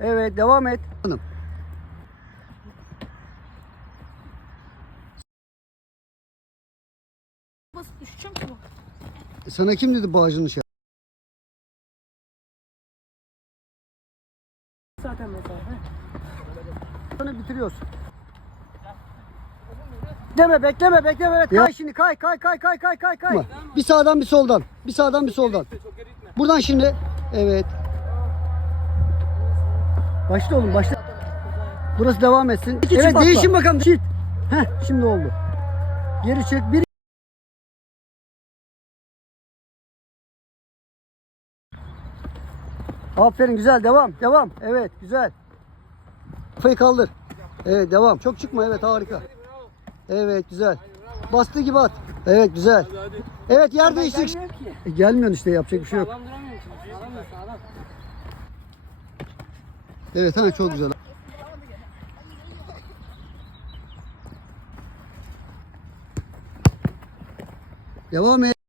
Evet devam et. Hanım. Basıp düşeceğim ki bu. Sana kim dedi bağcının şey? Zaten mesafe. Sonra bitiriyorsun. Deme bekleme bekleme. Evet, kay şimdi kay kay kay kay kay kay kay. Bir sağdan bir soldan. Bir sağdan bir soldan. Buradan şimdi. Evet. Başla oğlum başla. Burası devam etsin. İki evet çift değişin bakalım. Çift. Heh şimdi oldu. Geri çık. Bir. Aferin güzel devam devam. Evet güzel. Kafayı kaldır. Evet devam. Çok çıkma evet harika. Evet güzel. Bastığı gibi at. Evet güzel. Evet yer değiştir. E, gelmiyorsun işte yapacak bir şey yok. Evet ha çok güzel. Devam et.